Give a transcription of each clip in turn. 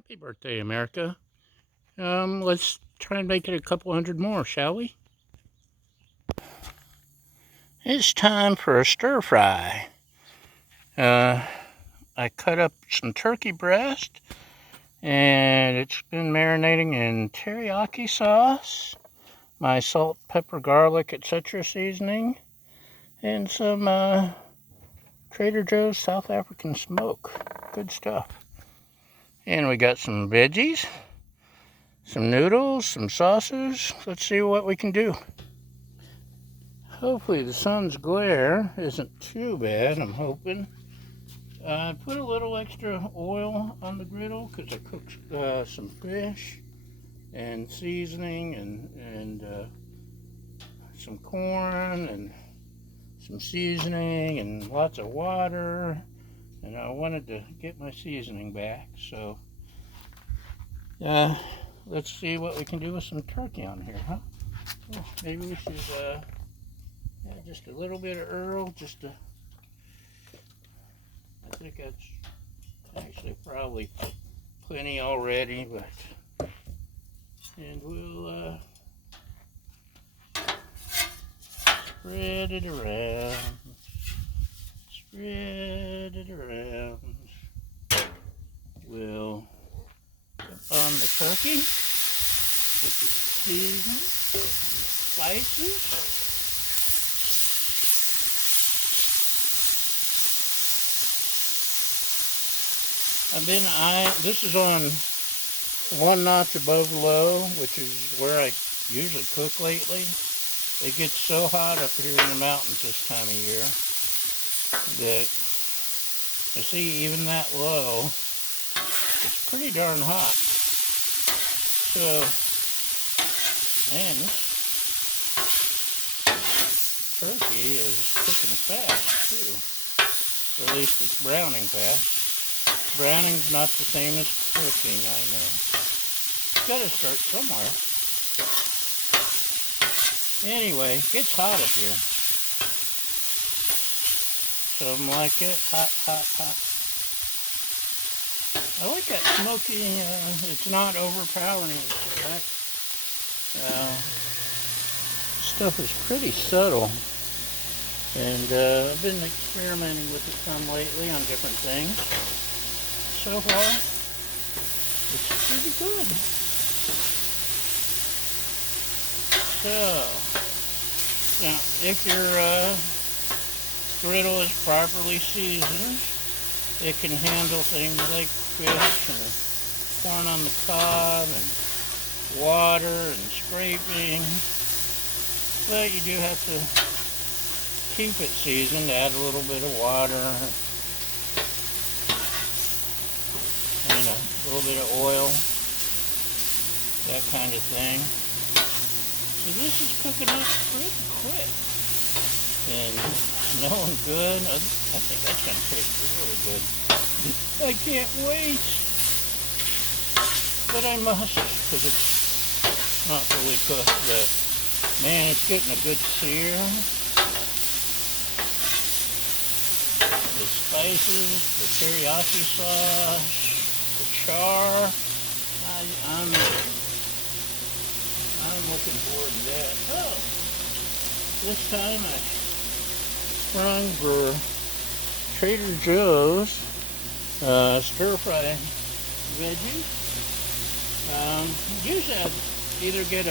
Happy birthday, America. Let's try and make it a couple hundred more, shall we? It's time for a stir fry. I cut up some turkey breast, and it's been marinating in teriyaki sauce, my salt, pepper, garlic, etc. seasoning, and some Trader Joe's South African smoke. Good stuff. And we got some veggies, some noodles, some sauces. Let's see what we can do. Hopefully the sun's glare isn't too bad, I'm hoping. I put a little extra oil on the griddle because I cooked some fish and seasoning and some corn and some seasoning and lots of water. And I wanted to get my seasoning back, so let's see what we can do with some turkey on here, huh? Oh, maybe we should just a little bit of Earl, I think that's actually probably plenty already, and we'll spread it around, We'll put on the turkey with the seasoning and spices. This is on one notch above low, which is where I usually cook lately. It gets so hot up here in the mountains this time of year that I see even that low, it's pretty darn hot. So, man, this turkey is cooking fast too. Or at least it's browning fast. Browning's not the same as cooking, I know. Gotta start somewhere. Anyway, it gets hot up here. Something like it. Hot, hot, hot. I like that smoky, it's not overpowering. That stuff is pretty subtle. And I've been experimenting with it some lately on different things. So far, it's pretty good. So, now, if your griddle is properly seasoned, it can handle things like fish and corn on the cob and water and scraping. But you do have to keep it seasoned, add a little bit of water. A little bit of oil, that kind of thing. So this is cooking up pretty quick and smelling good. I think that's going to taste really good. I can't wait, but I must because it's not fully cooked. But man, it's getting a good sear. The spices, the teriyaki sauce, the char, I'm looking forward to that. Oh, this time I sprung for Trader Joe's stir-fry veggies. Usually I'd either get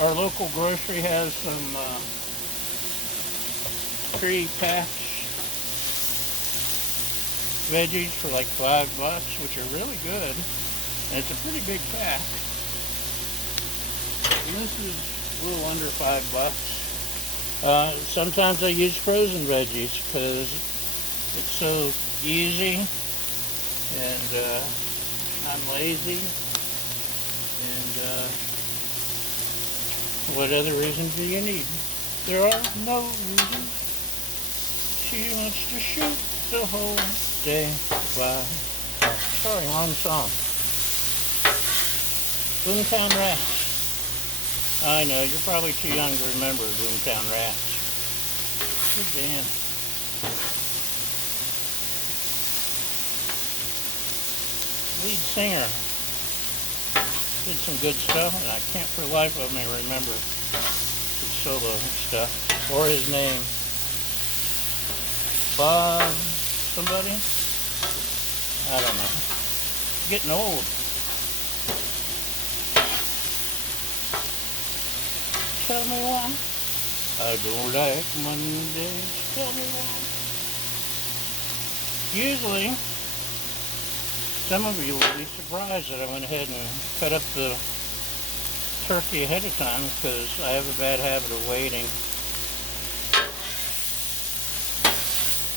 our local grocery has some pre-packed veggies for like $5, which are really good, and it's a pretty big pack. And this is a little under $5. Sometimes I use frozen veggies because it's so easy, and I'm lazy. And what other reasons do you need? There are no reasons. She wants to shoot the whole day fly. Oh, sorry, wrong song. Boomtown Rats. I know, you're probably too young to remember Boomtown Rats. Good band. lead singer did some good stuff, and I can't for the life of me remember his solo stuff or his name. Bob somebody? I don't know. Getting old. Tell me why I don't like Mondays. Tell me why. Usually, some of you will be surprised that I went ahead and cut up the turkey ahead of time because I have a bad habit of waiting.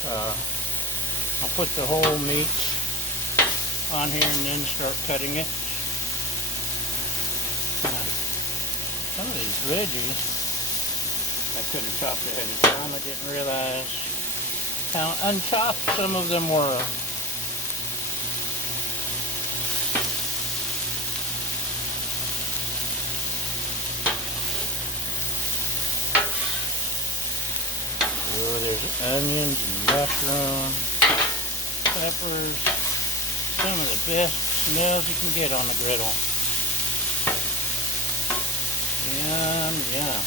I'll put the whole meat on here and then start cutting it. Some of these veggies I could have chopped ahead of time. I didn't realize how unchopped some of them were. Oh, there's onions and mushrooms, peppers, some of the best smells you can get on the griddle. Yum, yum.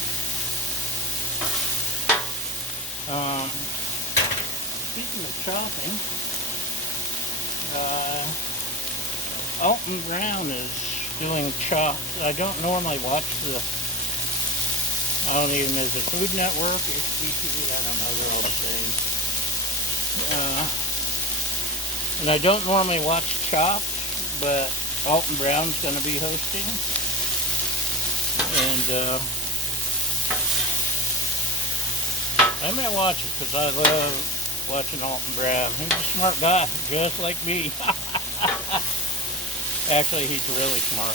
Speaking of chopping, Alton Brown is doing chopped. I don't normally watch I don't even know, the Food Network, HBTV, I don't know, they're all the same. And I don't normally watch Chopped, but Alton Brown's going to be hosting. And I may watch it because I love watching Alton Brown. He's a smart guy, just like me. Actually, he's really smart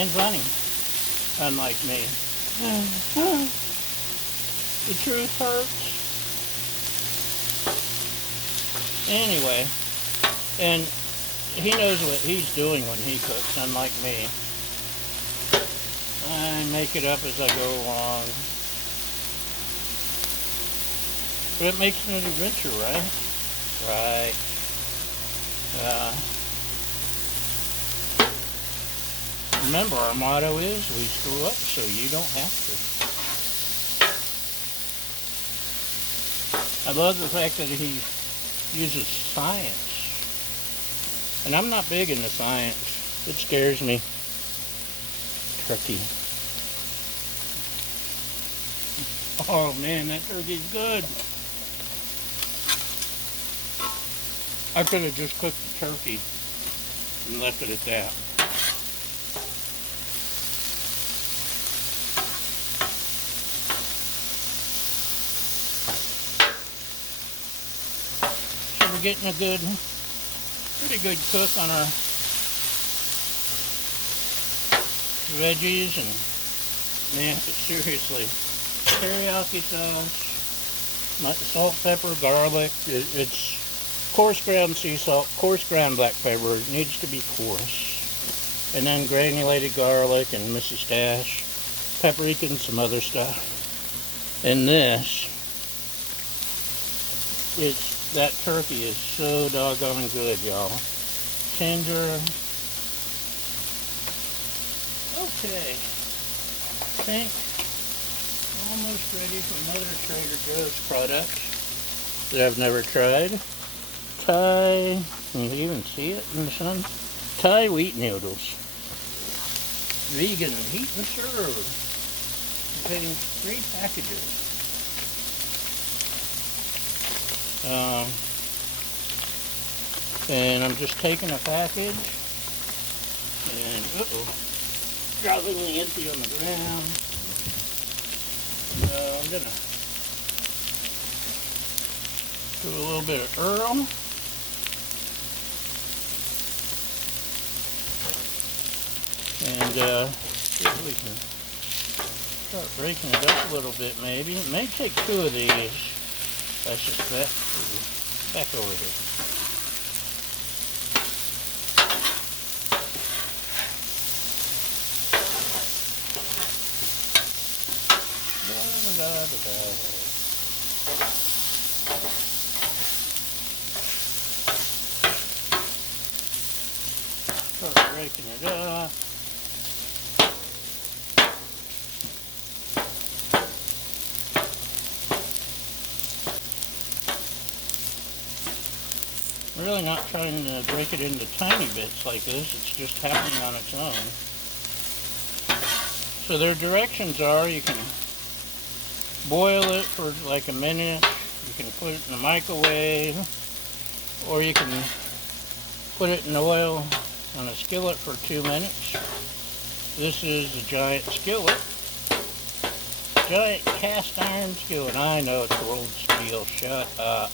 and funny, unlike me. The truth hurts. Anyway, and he knows what he's doing when he cooks, unlike me. I make it up as I go along. But it makes it an adventure, right? Right. Remember, our motto is, we screw up so you don't have to. I love the fact that he uses science. And I'm not big into science. It scares me. Turkey. Oh man, that turkey's good. I could have just cooked the turkey and left it at that. So we're getting a pretty good cook on our veggies, and man, seriously, teriyaki sauce, salt, pepper, garlic. It's coarse ground sea salt, coarse ground black pepper. It needs to be coarse, and then granulated garlic and Mrs. Dash, paprika, and some other stuff. And that turkey is so doggone good, y'all. Tender. Okay, I think almost ready for another Trader Joe's product that I've never tried. Thai, can you even see it in the sun? Thai wheat noodles. Vegan, heat and serve. Containing 3 packages. And I'm just taking a package and dropping the empty on the ground. I'm gonna do a little bit of Earl. And see if we can start breaking it up a little bit maybe. It may take 2 of these, I suspect. Back over here. Start breaking it up. I'm really not trying to break it into tiny bits like this. It's just happening on its own. So their directions are you can boil it for like a minute, you can put it in the microwave, or you can put it in oil on a skillet for 2 minutes. This is a giant skillet. Giant cast iron skillet. I know it's rolled steel. Shut up.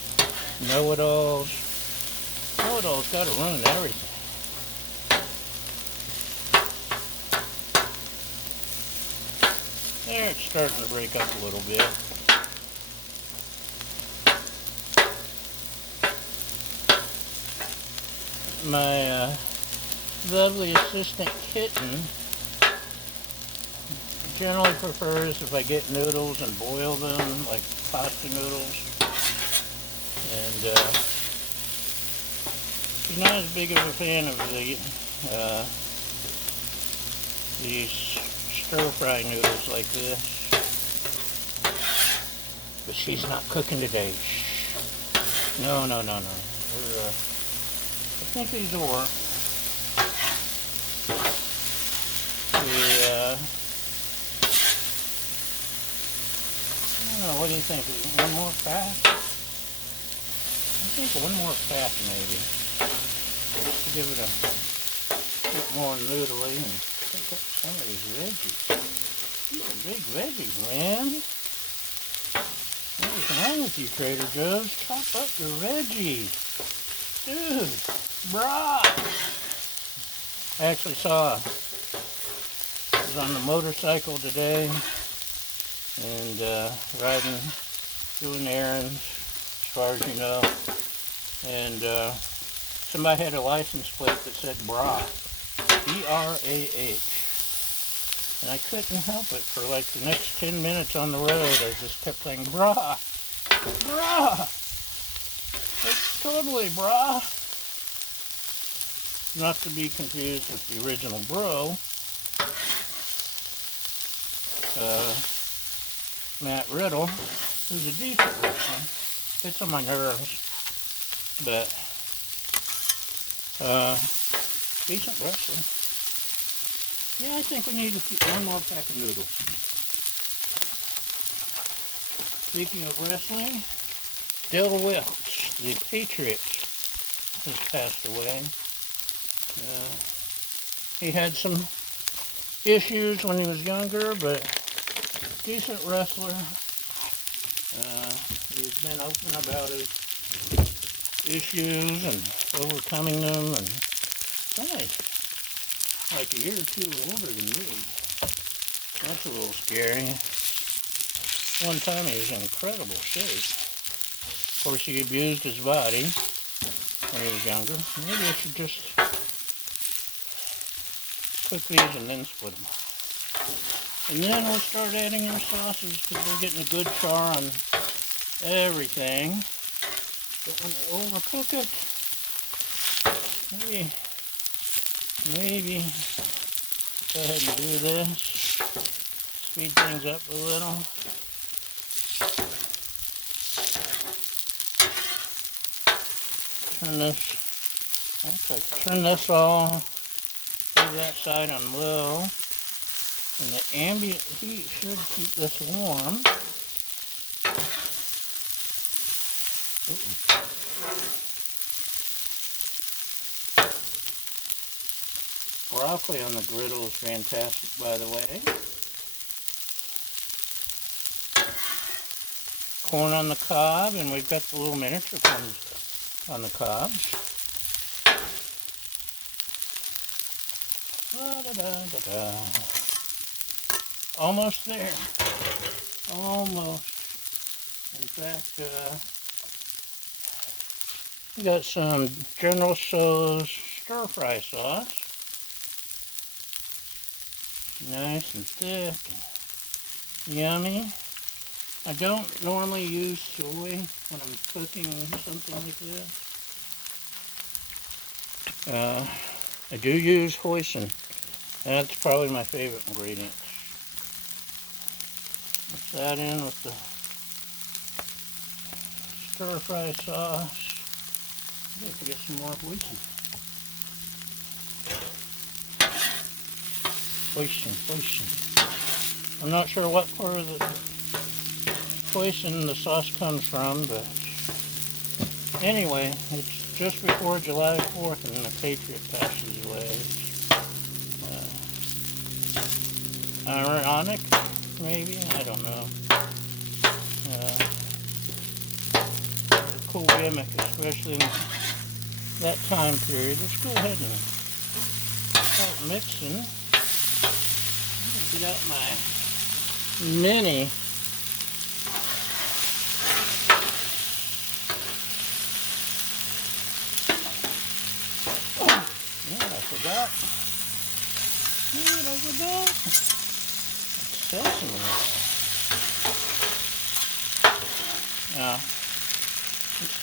Know-it-alls. Know-it-alls gotta ruin everything. There, it's starting to break up a little bit. My lovely assistant kitten generally prefers if I get noodles and boil them, like pasta noodles. And she's not as big of a fan of these stir-fry noodles like this. But she's not cooking today. No. I think these will work. I don't know, what do you think? One more pack? I think one more pack maybe. Just to give it a bit more noodly and take up some of these veggies. These are big veggies, man. What's wrong with you, Trader Joe's? Chop up your veggies. Dude, brah. I actually I was on the motorcycle today and riding, doing errands, as far as you know, and somebody had a license plate that said brah, B-R-A-H, and I couldn't help it. For like the next 10 minutes on the road, I just kept saying brah, brah, it's totally brah. Not to be confused with the original bro. Matt Riddle, who's a decent wrestler. It's on my nerves, but decent wrestler. Yeah, I think we need one more pack of noodles. Speaking of wrestling, Del Wilkes, the Patriot, has passed away. He had some issues when he was younger, but decent wrestler. He's been open about his issues and overcoming them, and he's like a year or two older than me. That's a little scary. One time he was in incredible shape. Of course, he abused his body when he was younger. Maybe I should just cook these and then split them. And then we'll start adding in sauces because we're getting a good char on everything. Don't want to overcook it. Maybe go ahead and do this. Speed things up a little. Turn this all. Leave that side on low, and the ambient heat should keep this warm. Broccoli on the griddle is fantastic, by the way. Corn on the cob, and we've got the little miniature corns on the cobs. Almost there. Almost. In fact, we got some General Tso's stir-fry sauce. Nice and thick and yummy. I don't normally use soy when I'm cooking something like this. I do use hoisin. That's probably my favorite ingredient. Mix that in with the stir fry sauce. I have to get some more hoisin. Hoisin. I'm not sure what part of the hoisin the sauce comes from, but anyway, it's just before July 4th and the Patriot passes away. Ironic, maybe? I don't know. A cool gimmick, especially in that time period. Let's go ahead and start mixing. I'm going to get out my mini I forgot. Sesame oil. Now,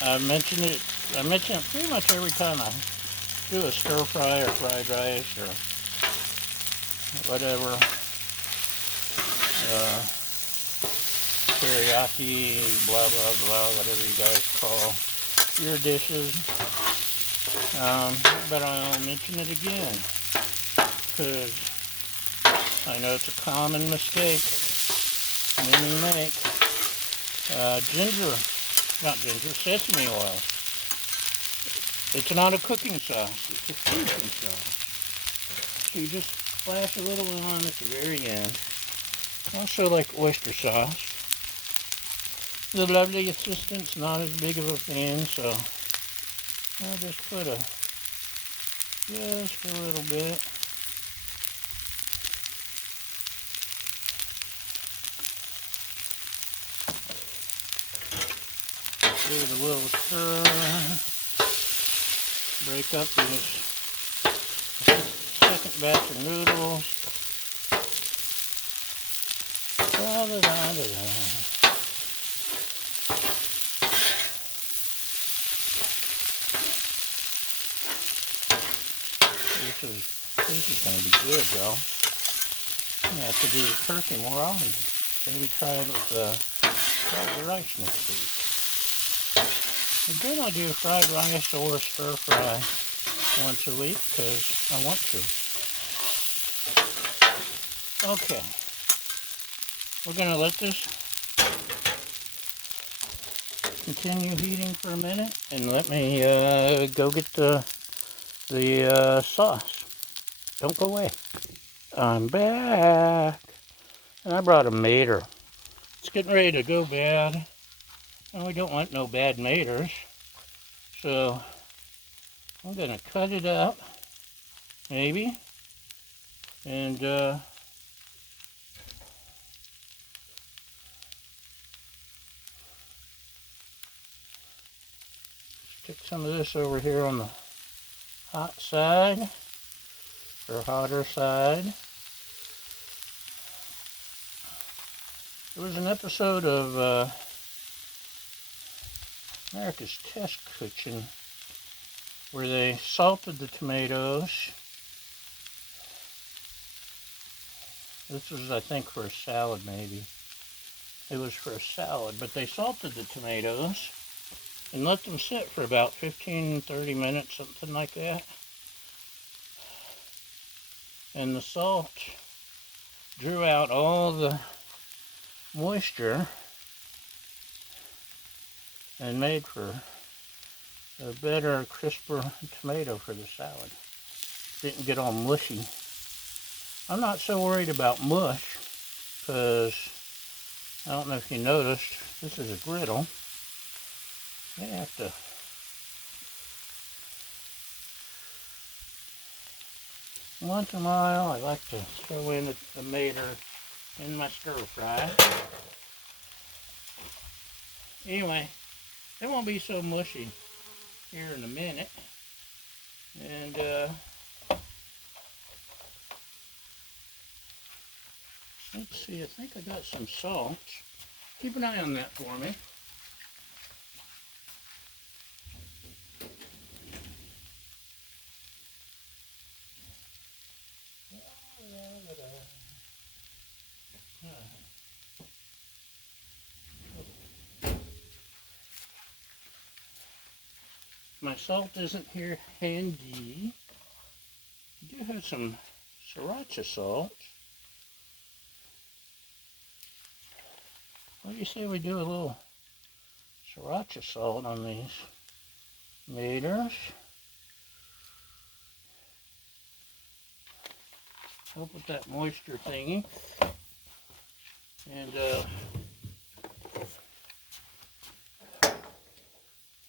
I mention it pretty much every time I do a stir fry or fried rice or whatever. Teriyaki, blah, blah, blah, whatever you guys call your dishes. But I'll mention it again, because I know it's a common mistake many make. Sesame oil. It's not a cooking sauce, it's a seasoning sauce. So you just splash a little on at the very end. Also like oyster sauce. The lovely assistant's not as big of a fan, so I'll just put just a little bit. Give it a little stir. Break up this second batch of noodles. This is going to be good, y'all. I'm going to have to do the turkey more often. Maybe try it with fried rice next week. Again, I'll do fried rice or stir fry once a week because I want to. Okay. We're going to let this continue heating for a minute and let me go get the sauce. Don't go away. I'm back. And I brought a mater. It's getting ready to go bad. And we don't want no bad maters. So I'm going to cut it up. Maybe. And stick some of this over here on the hot side. Or hotter side. There was an episode of America's Test Kitchen where they salted the tomatoes. This was, I think, for a salad maybe. It was for a salad, but they salted the tomatoes and let them sit for about 15-30 minutes, something like that. And the salt drew out all the moisture and made for a better, crisper tomato for the salad. Didn't get all mushy. I'm not so worried about mush because I don't know if you noticed, this is a griddle. I have to once in a while, I like to throw in the tomato in my stir fry. Anyway, it won't be so mushy here in a minute. And let's see, I think I got some salt. Keep an eye on that for me. My salt isn't here handy. I do have some sriracha salt. What do you say we do a little sriracha salt on these maters? Help with that moisture thingy. And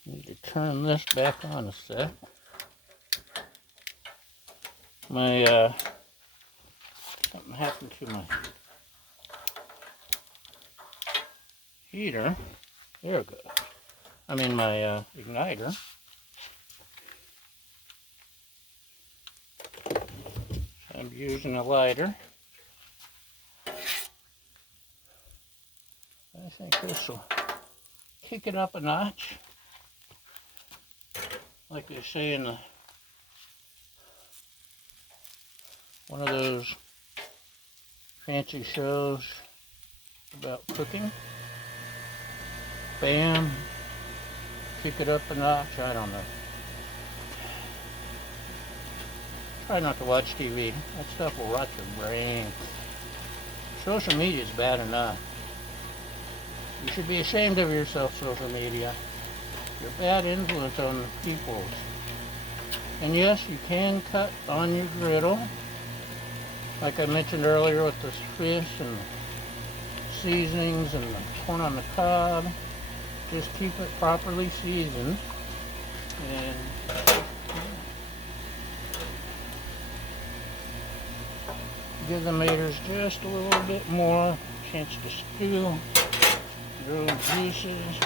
need to turn this back on a sec. My something happened to my heater. There it goes. I mean my igniter. I'm using a lighter. I think this will kick it up a notch. Like they say in one of those fancy shows about cooking. Bam, kick it up a notch. I don't know. Try not to watch TV. That stuff will rot your brain. Social media is bad enough. You should be ashamed of yourself, social media. You're a bad influence on people. And yes, you can cut on your griddle. Like I mentioned earlier with the fish and the seasonings and the corn on the cob. Just keep it properly seasoned. And give the maters just a little bit more chance to stew, grow juices,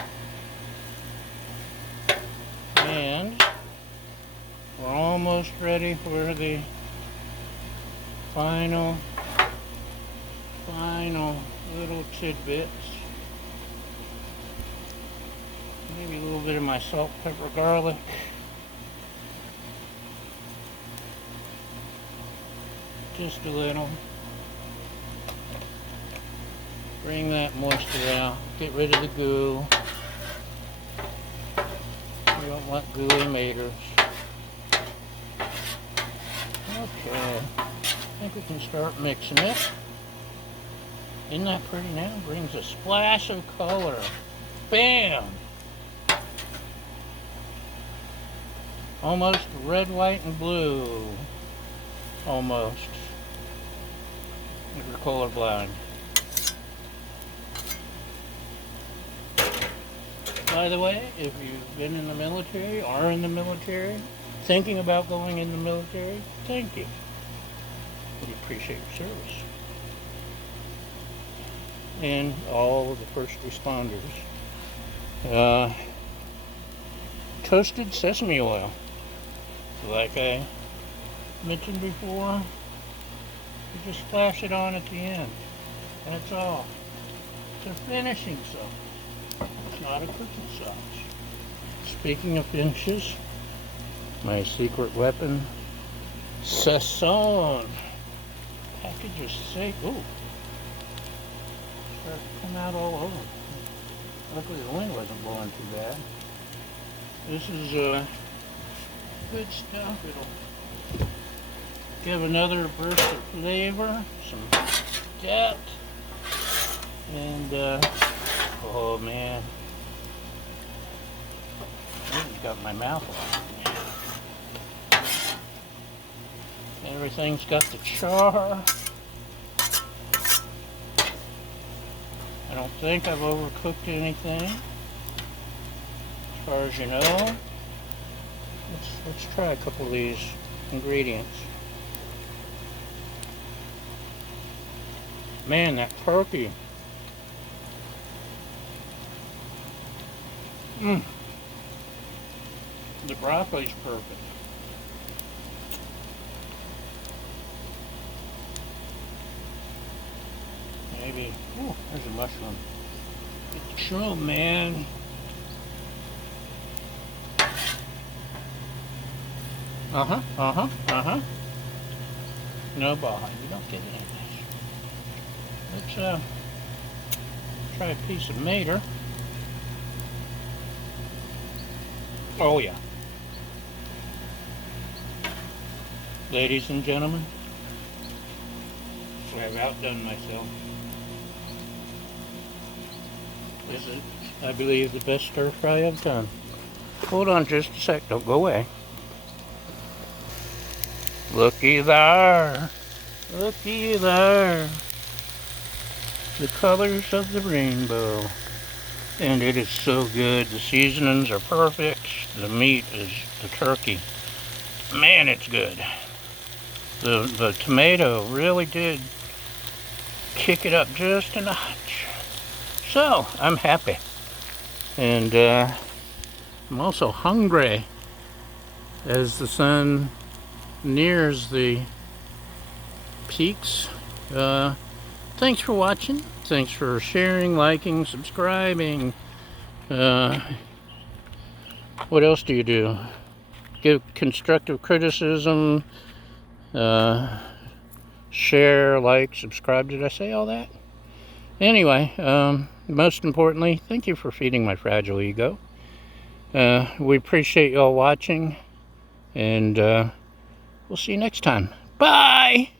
and we're almost ready for the final little tidbits. Maybe a little bit of my salt, pepper, garlic. Just a little. Bring that moisture out. Get rid of the goo. We don't want gooey maters. Okay. I think we can start mixing it. Isn't that pretty now? Brings a splash of color. Bam! Almost red, white, and blue. Almost. If you're colorblind. By the way, if you've been in the military, are in the military, thinking about going in the military, thank you. We appreciate your service. And all of the first responders. Toasted sesame oil. Like I mentioned before, you just splash it on at the end. That's all. It's a finishing sauce. It's not a cooking sauce. Speaking of finishes, my secret weapon, sesame. Packages say, ooh, started to come out all over. Luckily the wind wasn't blowing too bad. This is good stuff. It'll give another burst of flavor, some depth, and oh man, it's got my mouth on. Everything's got the char. I don't think I've overcooked anything, as far as you know. Let's try a couple of these ingredients. Man, that turkey. The broccoli's perfect. Maybe, oh, there's a mushroom. Get the shroom, man. No ball. You don't get any of this. Let's try a piece of mater. Oh yeah. Ladies and gentlemen, I've outdone myself. This is, I believe, the best stir fry I've done. Hold on just a sec, don't go away. Looky there. Looky there. The colors of the rainbow. And it is so good. The seasonings are perfect. The meat is the turkey. Man, it's good. The tomato really did kick it up just a notch. So, I'm happy. And I'm also hungry as the sun nears the peaks. Thanks for watching. Thanks for sharing, liking, subscribing. What else do you do? Give constructive criticism. Share, like, subscribe. Did I say all that? Anyway, most importantly, thank you for feeding my fragile ego. We appreciate y'all watching, and we'll see you next time. Bye!